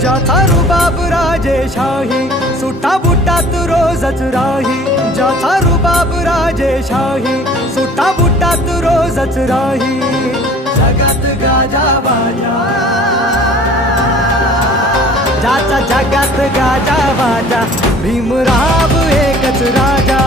ज्याचा रुबाब राजेशाही, सुटा बुटात रोजच राही. ज्याचा रुबाब राजेशाही, सुटा बुटात रोजच राही. जगात गाजा बाजा, ज्याचा जगात गाजा बाजा, भीमराव एकच राजा.